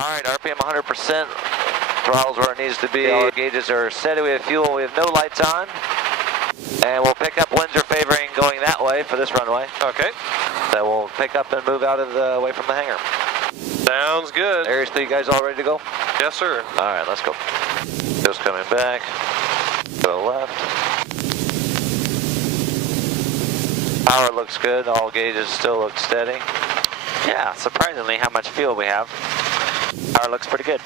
All right, RPM 100%. Throttle's where it needs to be. All our gauges are steady. We have fuel. We have no lights on. And we'll pick up. Winds are favoring going that way for this runway. Okay. Then we'll pick up and move out of the away from the hangar. Sounds good. Areas 3, you guys all ready to go? Yes, sir. All right, let's go. Just coming back. To the left. Power looks good. All gauges still look steady. Yeah, surprisingly how much fuel we have. Power looks pretty good.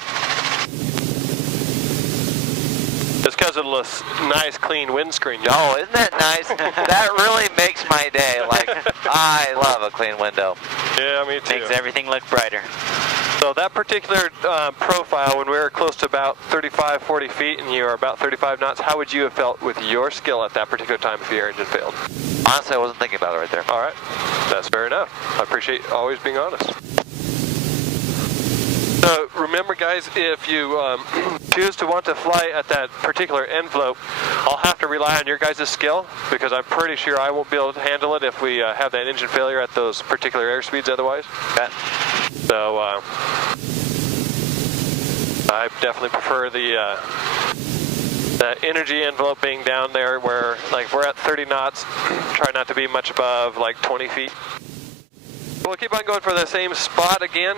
It's because of the nice, clean windscreen. Oh, isn't that nice? That really makes my day. Like, I love a clean window. Yeah, me too. Makes everything look brighter. So that particular profile, when we were close to about 35, 40 feet and you were about 35 knots, how would you have felt with your skill at that particular time if your engine failed? Honestly, I wasn't thinking about it right there. All right, that's fair enough. I appreciate always being honest. So remember, guys, if you choose to want to fly at that particular envelope, I'll have to rely on your guys' skill, because I'm pretty sure I won't be able to handle it if we have that engine failure at those particular airspeeds otherwise. Okay. So I definitely prefer the energy envelope being down there where, like, we're at 30 knots, try not to be much above like 20 feet. We'll keep on going for the same spot again.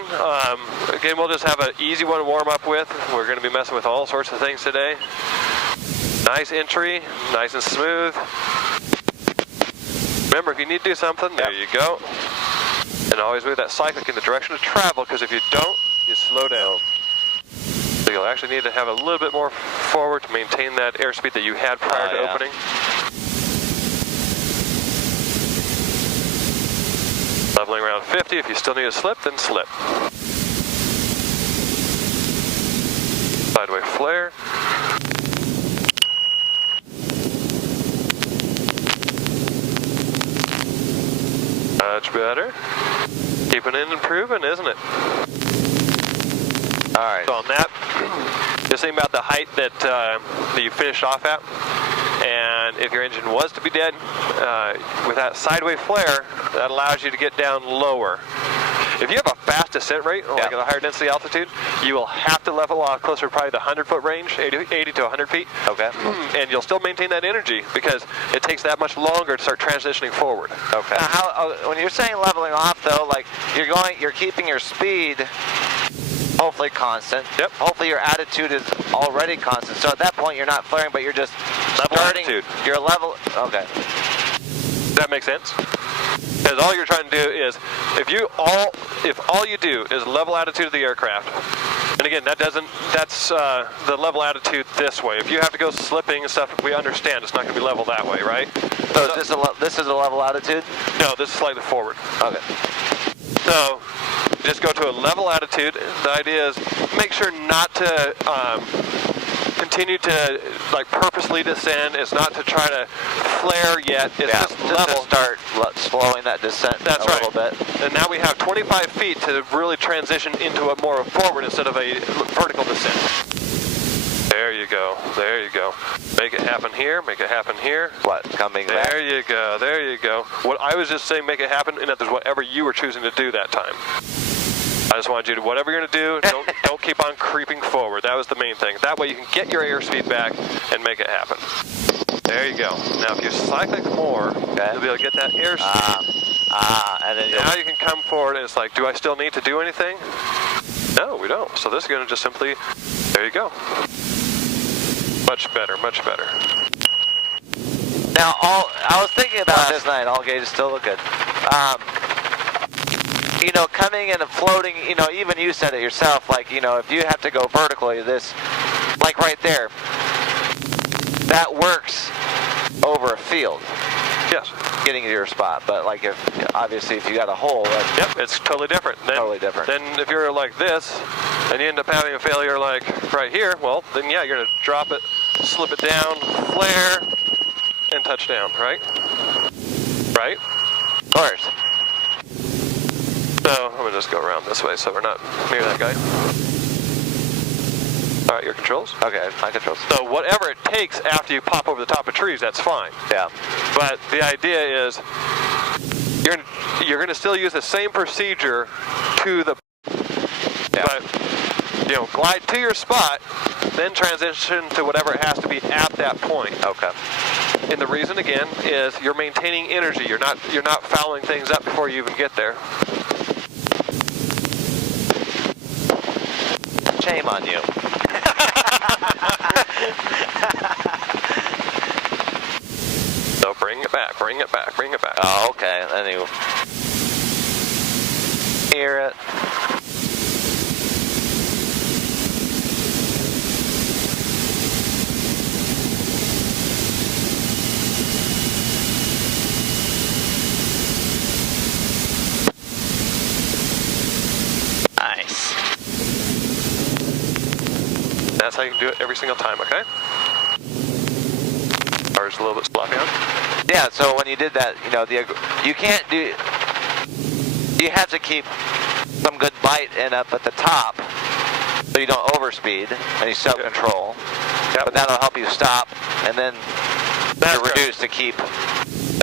Again, we'll just have an easy one to warm up with. We're going to be messing with all sorts of things today. Nice entry, nice and smooth. Remember, if you need to do something, there you go. And always move that cyclic in the direction of travel, because if you don't, you slow down. So you'll actually need to have a little bit more forward to maintain that airspeed that you had prior to opening. Leveling around 50. If you still need to slip, then slip. Sideway flare. Much better. Keeping in and improving, isn't it? All right. So on that, just think about the height that you finished off at. And if your engine was to be dead, with that sideway flare, that allows you to get down lower. If you have a fast descent rate, like at a higher density altitude, you will have to level off closer to probably the 100-foot range, 80 to 100 feet. Okay. And you'll still maintain that energy because it takes that much longer to start transitioning forward. Okay. Now, when you're saying leveling off, though, like you're keeping your speed hopefully constant. Yep. Hopefully your attitude is already constant. So at that point, you're not flaring, but you're just level starting attitude. Your level. Okay. That makes sense. Because all you're trying to do is, if all you do is level attitude of the aircraft, and again, that's the level attitude this way. If you have to go slipping and stuff, we understand it's not going to be level that way, right? So this is a level attitude? No, this is slightly forward. Okay. So just go to a level attitude. The idea is make sure not to continue to like purposely descend. It's not to try to flare yet. It's just level. To start slowing that descent a little bit. And now we have 25 feet to really transition into a more forward instead of a vertical descent. There you go. There you go. Make it happen here. Make it happen here. What? Coming back? There you go. There you go. What I was just saying, make it happen, and that is whatever you were choosing to do that time. I just wanted you to, whatever you're going to do, don't keep on creeping forward. That was the main thing. That way you can get your airspeed back and make it happen. There you go. Now if you cyclic more, you'll be able to get that airspeed. And then now you can come forward and it's like, do I still need to do anything? No, we don't. So this is going to just simply, there you go. Much better, much better. Now, I was thinking about this night, all gauges still look good. You know, coming in and floating, you know, even you said it yourself, like, you know, if you have to go vertically, this, like right there, that works over a field. Yes. Getting to your spot, but like obviously if you got a hole, yep, it's totally different. Totally different. Then if you're like this, and you end up having a failure like right here, well, then yeah, you're gonna drop it, slip it down, flare, and touch down, right? Right? Of course. So I'm gonna just go around this way so we're not near that guy. All right, your controls? Okay, my controls. So whatever it takes after you pop over the top of trees, that's fine. Yeah. But the idea is you're going to still use the same procedure to the... Yeah. But glide to your spot, then transition to whatever it has to be at that point. Okay. And the reason again is you're maintaining energy. You're not fouling things up before you even get there. Shame on you. So bring it back, bring it back, bring it back. Oh, okay. Then you hear it. Nice. That's how you can do it every single time, okay? Or just a little bit sloppy on. Yeah, so when you did that, you can't do, you have to keep some good bite in up at the top so you don't overspeed and you self-control. Yep. But that'll help you stop and then That's reduce to keep.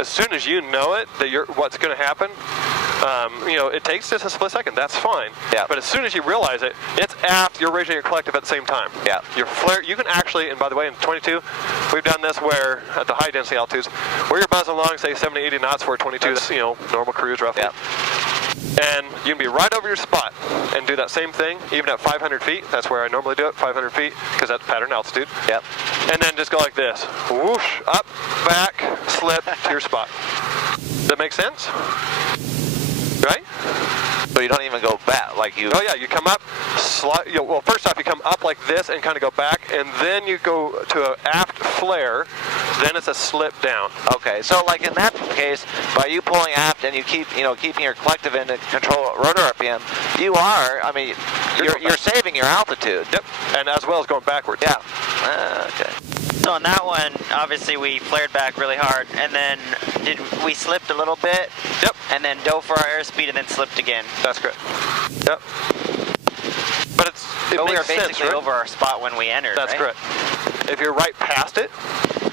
As soon as you know it, that what's going to happen, it takes just a split second. That's fine. Yeah. But as soon as you realize it, it's aft, you're raising your collective at the same time. Yeah. Your flare, you can actually, and by the way, in 22, we've done this where, at the high density altitudes, where you're buzzing along, say 70, 80 knots for 22, that's, normal cruise roughly. Yeah. And you can be right over your spot and do that same thing, even at 500 feet. That's where I normally do it, 500 feet, because that's pattern altitude. Yep. And then just go like this. Whoosh, up, back, slip to your spot. Does that make sense? Right? So you don't even go back, like you... Oh yeah, you come up, well first off you come up like this and kind of go back, and then you go to an aft flare, then it's a slip down. Okay, so like in that case, by you pulling aft and you keep, keeping your collective in to control rotor RPM, you're saving your altitude. Yep, and as well as going backwards. Yeah. Okay. So on that one, obviously we flared back really hard, and then we slipped a little bit. Yep. And then dove for our airspeed, and then slipped again. That's correct. Yep. But it we were makes sense, basically right? over our spot when we entered. That's right? correct. If you're right past it,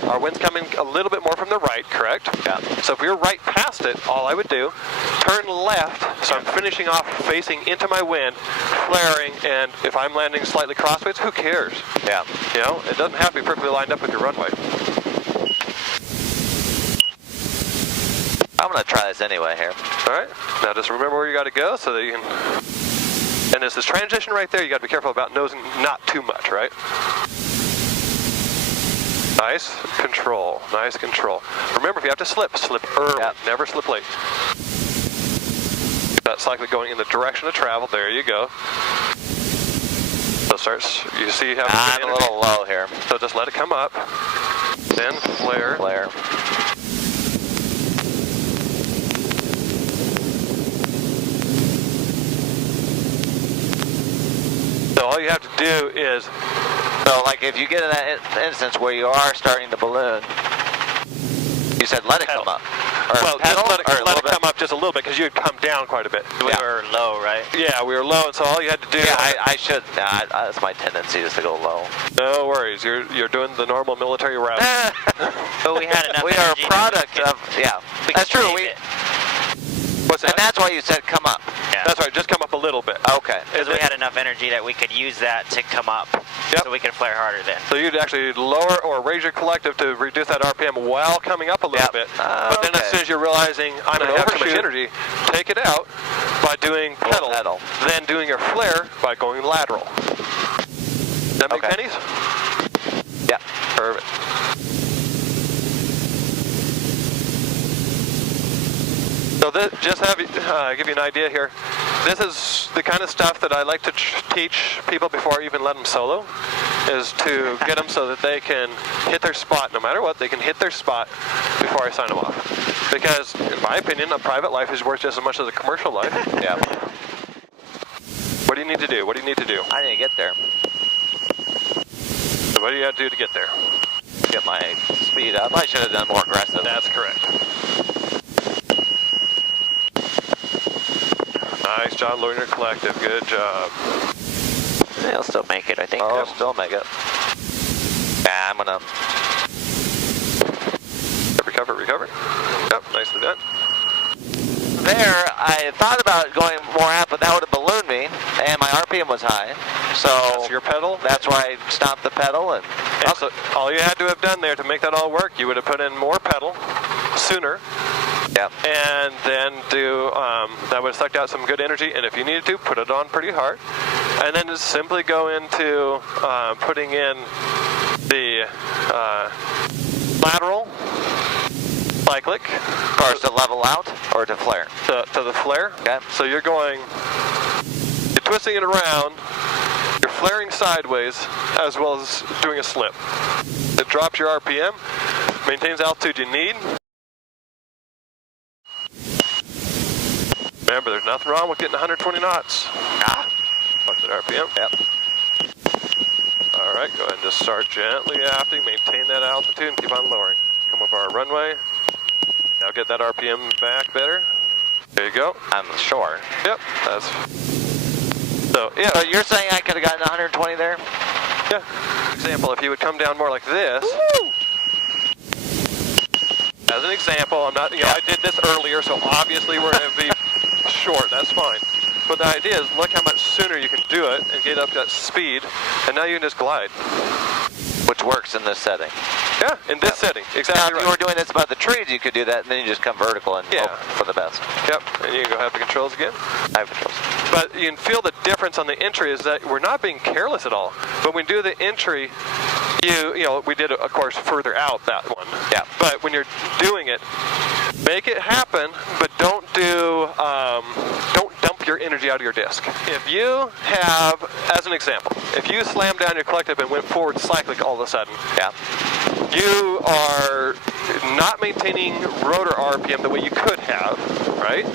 our wind's coming a little bit more from the right, correct? Yeah. So if we were right past it, all I would do, turn left, so I'm finishing off facing into my wind, flaring, and if I'm landing slightly crossways, who cares? Yeah. It doesn't have to be perfectly lined up with your runway. I'm going to try this anyway here. All right. Now just remember where you got to go so that you can... And there's this transition right there. You got to be careful about nosing not too much, right? Nice control. Nice control. Remember, if you have to slip, slip early. Yep. Never slip late. That's likely going in the direction of travel. There you go. So you see how I'm a little low here. So just let it come up. Then flare. Flare. So all you have to do is... So like if you get in that instance where you are starting the balloon, you said let it Pedal. come up. Or Well, pedal, just let or it come up just a little bit, because you'd come down quite a bit. We were low, right? Yeah, we were low, and so all you had to do... Yeah, I should. That's my tendency, is to go low. No worries, you're doing the normal military route. But we had enough We are a energy product that of, yeah. we That's could true. save it. What's And that? that's why you said come up. Yeah. That's right, just come up a little bit. Okay. Because we had enough energy that we could use that to come up. Yep. So we could flare harder then. So you'd actually lower or raise your collective to reduce that RPM while coming up a little Yep. bit. But then as Okay. soon as you're realizing I'm going to have too much overshoot. energy, take it out by doing pedal, pedal. then doing your flare by going lateral. Does that make Okay. pennies? Yeah. Perfect. So this, just give you an idea here. This is the kind of stuff that I like to teach people before I even let them solo, is to get them so that they can hit their spot. No matter what, they can hit their spot before I sign them off. Because, in my opinion, a private life is worth just as much as a commercial life. Yeah. What do you need to do? What do you need to do? I need to get there. So what do you have to do to get there? Get my speed up. I should have done more aggressive. That's correct. Nice job lowering your collective. Good job. Yeah, I'll still make it, I think. Yep. I'll still make it. Yeah, I'm gonna... Recover, recover. Yep, nicely done. there, I thought about going more out, but that would have ballooned me, and my RPM was high. So That's your pedal. that's why I stopped the pedal. And So all you had to have done there to make that all work, you would have put in more pedal sooner. yeah. And then that would have sucked out some good energy, and if you needed to, put it on pretty hard. And then just simply go into putting in the lateral cyclic Cars to level out or to flare. to the flare. Okay. So you're twisting it around, you're flaring sideways, as well as doing a slip. It drops your RPM, maintains the altitude you need. Remember, there's nothing wrong with getting 120 knots. Fuck that RPM. Yep. All right, go ahead and just start gently afting, maintain that altitude, and keep on lowering. Come over our runway. Now get that RPM back better. There you go. I'm sure. Yep, so yeah. So you're saying I could have gotten 120 there? Yeah. Example, if you would come down more like this. Woo! As an example, I'm not, I did this earlier, so obviously we're going to be short. That's fine. But the idea is, look how much sooner you can do it and get up to that speed, and now you can just glide. Which works in this setting. Yeah, in this setting, Now, exactly if you were doing this about the trees, you could do that, and then you just come vertical and hope for the best. Yep, and you can go have the controls again. I have controls. But you can feel the difference on the entry is that we're not being careless at all. But when we do the entry, we did it, of course, further out, that one. Yeah. But when you're doing it, make it happen, but don't dump your energy out of your disc. If you have, as an example, if you slam down your collective and went forward cyclic all of a sudden, Yeah. you are not maintaining rotor RPM the way you could have, right?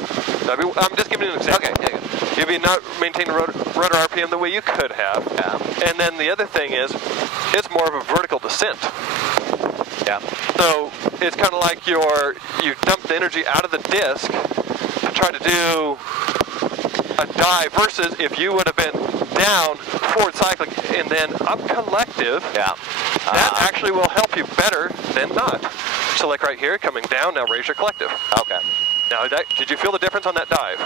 I'm just giving you an example. Okay. You'd be not maintaining rotor RPM the way you could have. Yeah. And then the other thing is, it's more of a vertical descent. Yeah. So it's kind of like you dump the energy out of the disc to try to do a dive versus if you would have been down, forward cyclic, and then up collective. Yeah. That actually will help you better than not. So like right here, coming down, now raise your collective. Okay. Now, did you feel the difference on that dive?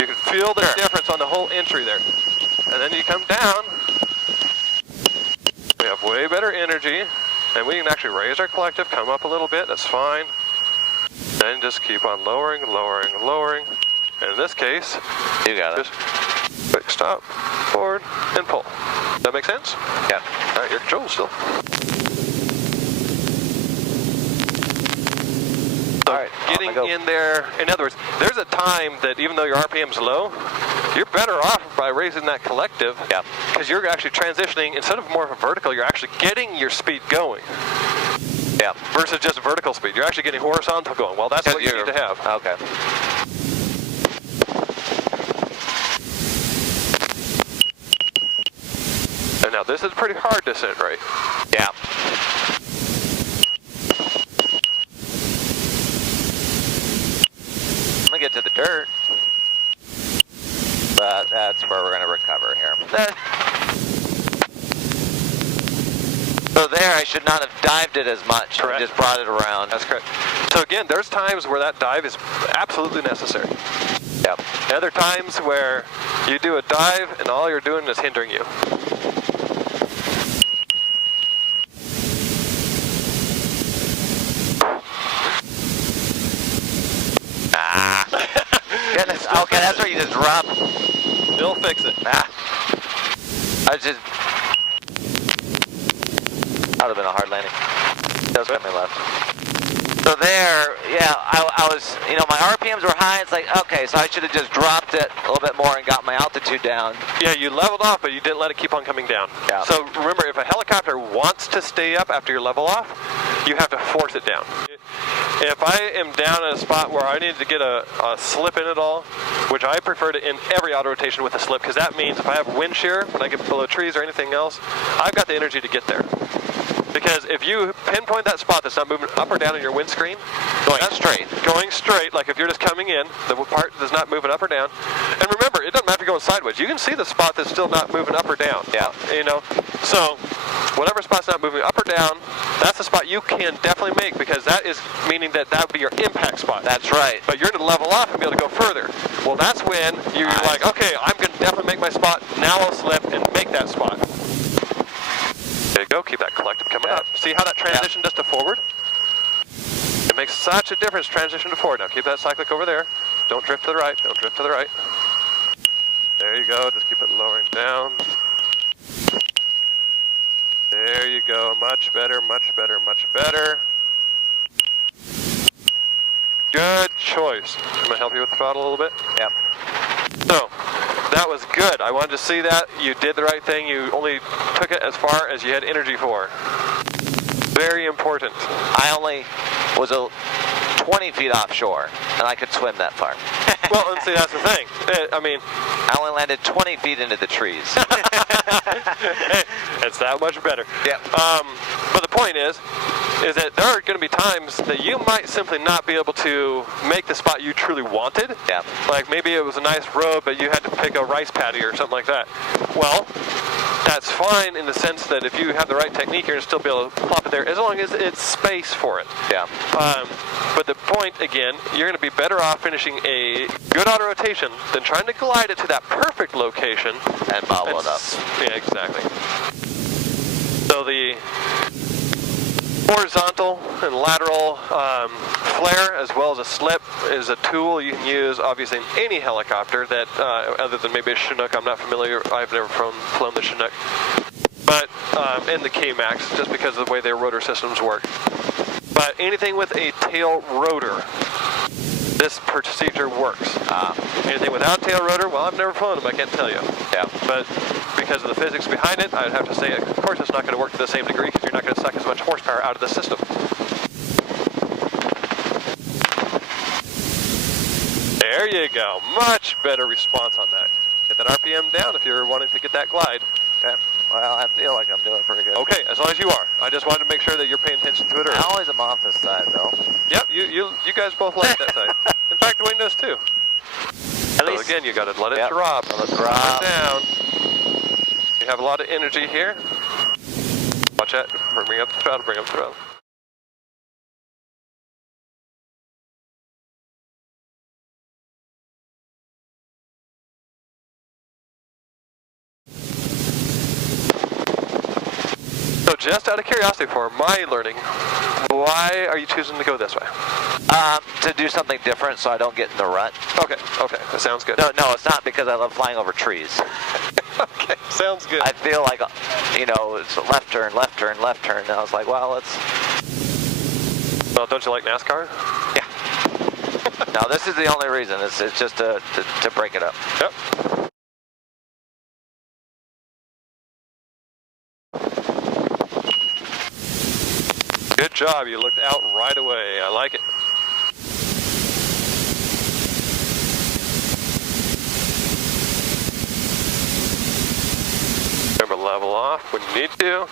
You can feel the difference on the whole entry there. And then you come down, we have way better energy, and we can actually raise our collective, come up a little bit, that's fine. Then just keep on lowering, lowering, lowering. And in this case, You got it. just quick stop, forward, and pull. Does that make sense? Yeah. All right, your control still. All right. Getting I'll go. in there, in other words, there's a time that even though your RPM's low, you're better off by raising that collective. Yeah. Because you're actually transitioning, instead of more of a vertical, you're actually getting your speed going. Yeah. Versus just vertical speed. You're actually getting horizontal going. Well, that's what you need to have. Okay. And now this is pretty hard descent, right? Yeah. I'm gonna get to the dirt, but that's where we're gonna recover here. So there, I should not have dived it as much. Correct. I just brought it around. That's correct. So again, there's times where that dive is absolutely necessary. Yep. And other times where you do a dive and all you're doing is hindering you. Goodness. Okay, that's where you just drop. They'll fix it. I was just. That would have been a hard landing. Does coming left. So there, yeah, I was, my RPMs were high. It's like, okay, so I should have just dropped it a little bit more and got my altitude down. Yeah, you leveled off, but you didn't let it keep on coming down. Yeah. So remember, if a helicopter wants to stay up after you level off, you have to force it down. If I am down at a spot where I need to get a slip in it all, which I prefer to end every auto rotation with a slip, because that means if I have wind shear, when I get below trees or anything else, I've got the energy to get there. Because if you pinpoint that spot that's not moving up or down on your windscreen, Going straight. Going straight, like if you're just coming in, the part that's not moving up or down. And remember, it doesn't matter if you're going sideways. You can see the spot that's still not moving up or down. Yeah. You know, so whatever spot's not moving up or down, that's the spot you can definitely make, because that is meaning that would be your impact spot. That's right. But you're going to level off and be able to go further. Well, that's when you're like, okay, I'm going to definitely make my spot. Now I'll slip and make that spot. There you go. Keep that collective coming up. See how that transition does to forward? It makes such a difference, transition to forward. Now keep that cyclic over there. Don't drift to the right. Don't drift to the right. There you go. Just keep it lowering down. There you go. Much better, much better, much better. Good choice. I'm going to help you with the throttle a little bit. Yep. So, that was good. I wanted to see that. You did the right thing. You only took it as far as you had energy for. Very important. I only was 20 feet offshore, and I could swim that far. Well, and see, that's the thing. I mean, I only landed 20 feet into the trees. it's that much better. Yeah. But the point is that there are going to be times that you might simply not be able to make the spot you truly wanted. Yeah. Like maybe it was a nice road, but you had to pick a rice paddy or something like that. Well, that's fine in the sense that if you have the right technique, you're going to still be able to plop it there as long as it's space for it. Yeah. But the point, again, you're going to be better off finishing a good auto rotation than trying to glide it to that perfect location. And bobble it up. Yeah, exactly. So the horizontal and lateral flare, as well as a slip, is a tool you can use, obviously, in any helicopter that, other than maybe a Chinook. I'm not familiar. I've never flown the Chinook. But in the K-Max, just because of the way their rotor systems work. But anything with a tail rotor, this procedure works. Anything without tail rotor, well, I've never flown them, I can't tell you. Yeah. But because of the physics behind it, I'd have to say, of course, it's not going to work to the same degree because you're not going to suck as much horsepower out of the system. There you go. Much better response on that. Get that RPM down if you're wanting to get that glide. Okay. Well, I feel like I'm doing pretty good. Okay, as long as you are. I just wanted to make sure that you're paying attention to it early. I always am off this side, though. Yep, you guys both like that side. In fact, Dwayne does too. At So least, again, you got to let it Yep. drop. Let it drop. Down. You have a lot of energy here. Watch that. Bring up the throttle. Bring up the throttle. So just out of curiosity for my learning, why are you choosing to go this way? To do something different so I don't get in the rut. Okay, that sounds good. No, it's not because I love flying over trees. Okay, sounds good. I feel like, it's left turn, left turn, left turn. And I was like, well, Well, don't you like NASCAR? yeah. No, this is the only reason. It's just to break it up. Yep. Good job. You looked out right away. I like it. Remember, level off when you need to.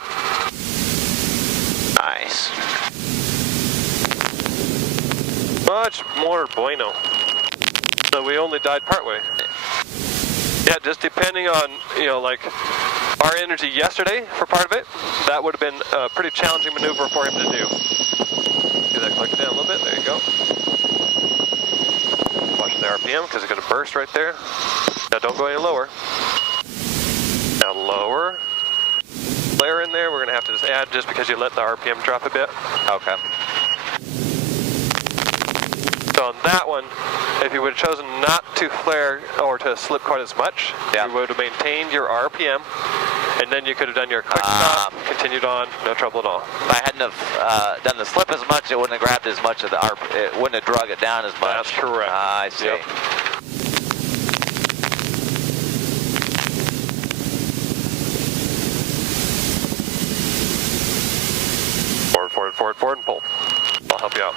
Nice. Much more bueno. So we only died partway. Yeah, just depending on, like our energy yesterday for part of it, that would have been a pretty challenging maneuver for him to do. Get that click down a little bit. There you go. Watch the RPM because it's going to burst right there. Now don't go any lower. Now lower. Flare in there. We're going to have to just add just because you let the RPM drop a bit. Okay. So on that one, if you would have chosen not to flare or to slip quite as much, yeah. you would have maintained your RPM, and then you could have done your quick stop, continued on, no trouble at all. If I hadn't have done the slip as much, it wouldn't have grabbed as much of the it wouldn't have drug it down as much. That's correct. I see. Yep. Forward, and pull. I'll help you out.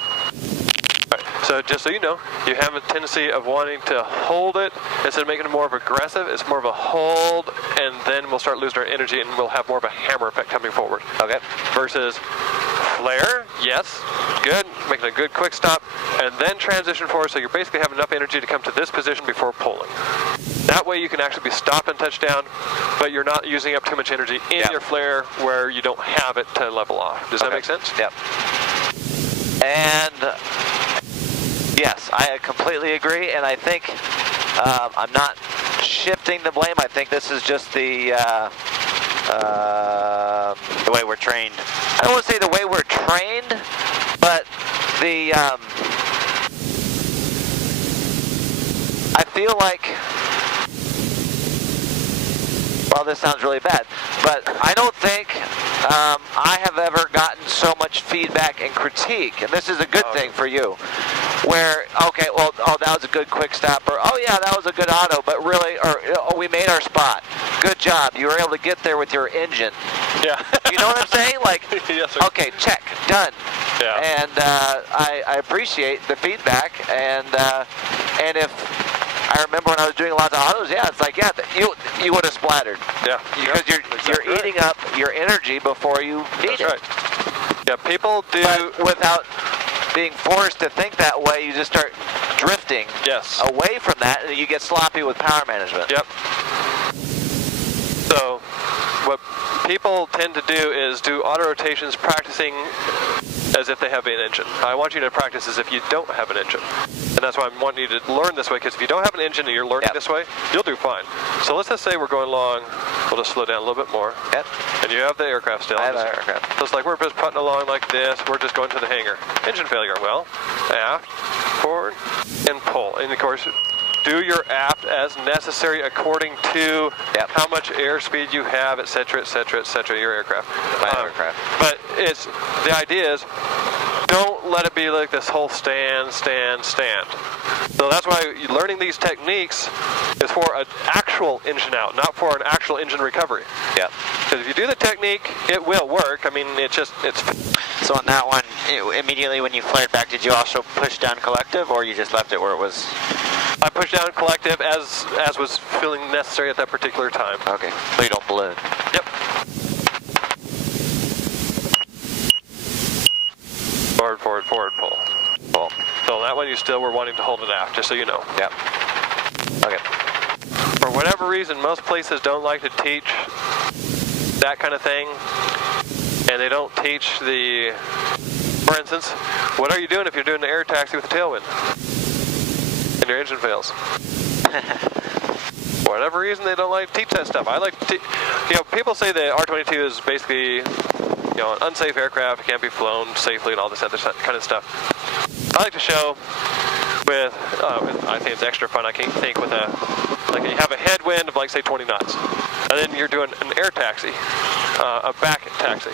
All right. So just so you know, you have a tendency of wanting to hold it instead of making it more of aggressive. It's more of a hold, and then we'll start losing our energy, and we'll have more of a hammer effect coming forward. Okay. Versus flare, yes, good, making a good quick stop, and then transition forward, so you're basically having enough energy to come to this position before pulling. That way you can actually be stopped and touched down, but you're not using up too much energy in your flare where you don't have it to level off. Does that make sense? Yep. And yes, I completely agree, and I think I'm not shifting the blame. I think this is just the way we're trained. I don't want to say the way we're trained, but the I feel like, well, this sounds really bad, but I don't think I have ever gotten so much feedback and critique, and this is a good thing for you, where, okay, well, oh, that was a good quick stop, or, oh yeah, that was a good auto, but really, or, oh, we made our spot. Good job. You were able to get there with your engine. Yeah. You know what I'm saying? Like, yes, sir. okay, check, done. Yeah. And I appreciate the feedback, and if I remember when I was doing a lot of autos, yeah, it's like, yeah, you would have splattered. Yeah. Because you're eating up your energy before you need it. That's right. Yeah, people do. But without being forced to think that way, you just start drifting away from that, and you get sloppy with power management. Yep. So, what people tend to do is do auto rotations practicing as if they have an engine. I want you to practice as if you don't have an engine. And that's why I'm wanting you to learn this way, because if you don't have an engine and you're learning this way, you'll do fine. So let's just say we're going along, we'll just slow down a little bit more. Yep. And you have the aircraft still. I have the aircraft. So it's like we're just putting along like this, we're just going to the hangar. Engine failure, well, aft, forward, and pull. And of course, do your aft as necessary according to how much airspeed you have, etc., etc., etc., your aircraft. Aircraft. But the idea is, don't let it be like this whole stand, stand, stand. So that's why learning these techniques is for an actual engine out, not for an actual engine recovery. Yeah. Because if you do the technique, it will work. I mean, it's. So on that one, immediately when you flared back, did you also push down collective, or you just left it where it was? I pushed down collective as was feeling necessary at that particular time. Okay. So you don't balloon. Yep. Forward, forward, forward, pull. Pull. So on that one, you still were wanting to hold it aft, just so you know. Yep. Okay. For whatever reason, most places don't like to teach that kind of thing, and they don't teach the. For instance, what are you doing if you're doing an air taxi with a tailwind and your engine fails? For whatever reason, they don't like to teach that stuff. I like to teach. You know, people say the R-22 is basically, you know, an unsafe aircraft. It can't be flown safely and all this other kind of stuff. I like to show with, I think it's extra fun. I can think with like you have a headwind of like say 20 knots, and then you're doing an air taxi, a back taxi.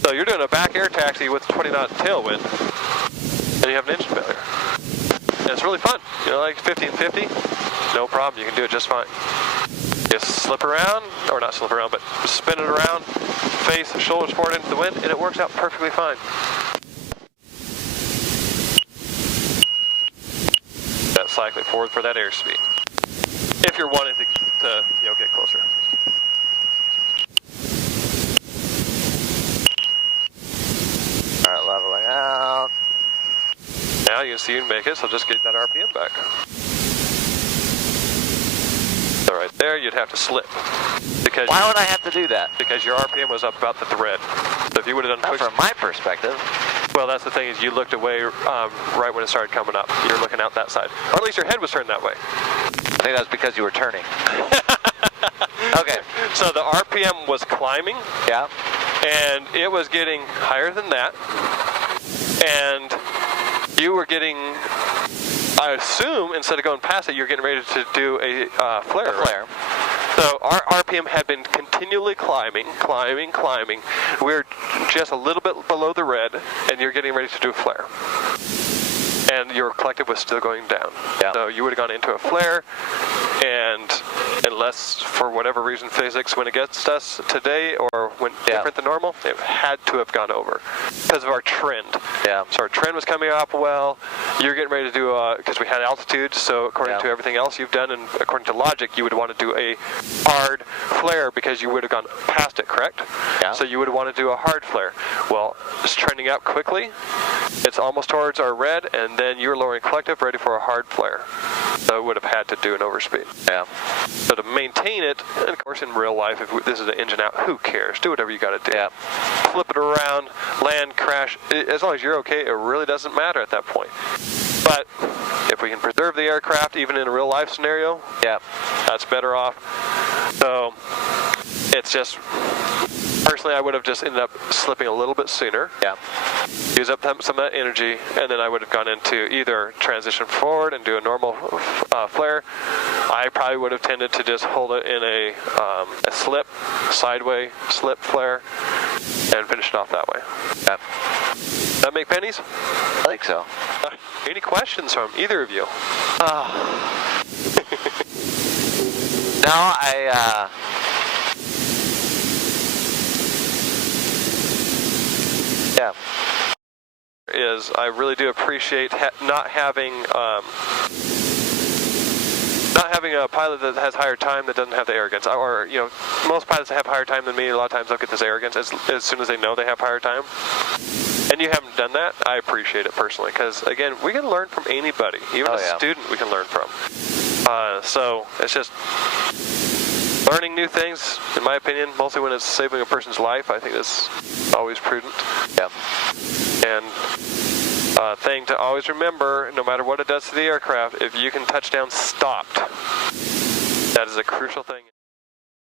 So you're doing a back air taxi with 20 knot tailwind, and you have an engine failure. And it's really fun. You know, like 1550, no problem. You can do it just fine. Just slip around, or not slip around, but spin it around, face, shoulders forward into the wind, and it works out perfectly fine. That cycling forward for that airspeed. If you're wanting to you know, get closer. All right, leveling out. Now you can see you can make it, so just get that RPM back. So right there, you'd have to slip. Because why would I have to do that? Because your RPM was up about the thread. So if you would have done quick, from my perspective. Well, that's the thing, is you looked away right when it started coming up. You're looking out that side. Or at least your head was turned that way. I think that's because you were turning. Okay. So the RPM was climbing. Yeah. And it was getting higher than that. And you were getting, I assume, instead of going past it, you're getting ready to do a flare. A flare. So our RPM had been continually climbing. We're just a little bit below the red, and you're getting ready to do a flare. And your collective was still going down. Yeah. So you would have gone into a flare, and unless for whatever reason physics went against us today or went different than normal, it had to have gone over because of our trend. Yeah. So our trend was coming up well. you're getting ready to do, because we had altitude, so according to everything else you've done and according to logic, you would want to do a hard flare because you would have gone past it, correct? Yeah. So you would want to do a hard flare. Well, it's trending up quickly. It's almost towards our red, and then you're lowering collective, ready for a hard flare. So it would have had to do an overspeed. Yeah. So to maintain it, and of course in real life, if this is an engine out, who cares? Do whatever you got to do. Yeah. Flip it around, land, crash. As long as you're okay, it really doesn't matter at that point. But if we can preserve the aircraft, even in a real life scenario, Yeah. that's better off. So it's just, personally, I would have just ended up slipping a little bit sooner. Yeah. Use up some of that energy, and then I would have gone into either transition forward and do a normal flare. I probably would have tended to just hold it in a slip, sideway slip flare, and finish it off that way. Yeah. That make pennies? I think so. Any questions from either of you? No, I yeah. Is I really do appreciate not having a pilot that has higher time that doesn't have the arrogance. Or, you know, most pilots that have higher time than me, a lot of times they'll get this arrogance as soon as they know they have higher time. And you haven't done that. I appreciate it personally because, again, we can learn from anybody. Even a student we can learn from. So it's just learning new things, in my opinion, mostly when it's saving a person's life. I think that's always prudent. Yeah. And thing to always remember, no matter what it does to the aircraft, if you can touch down stopped, that is a crucial thing.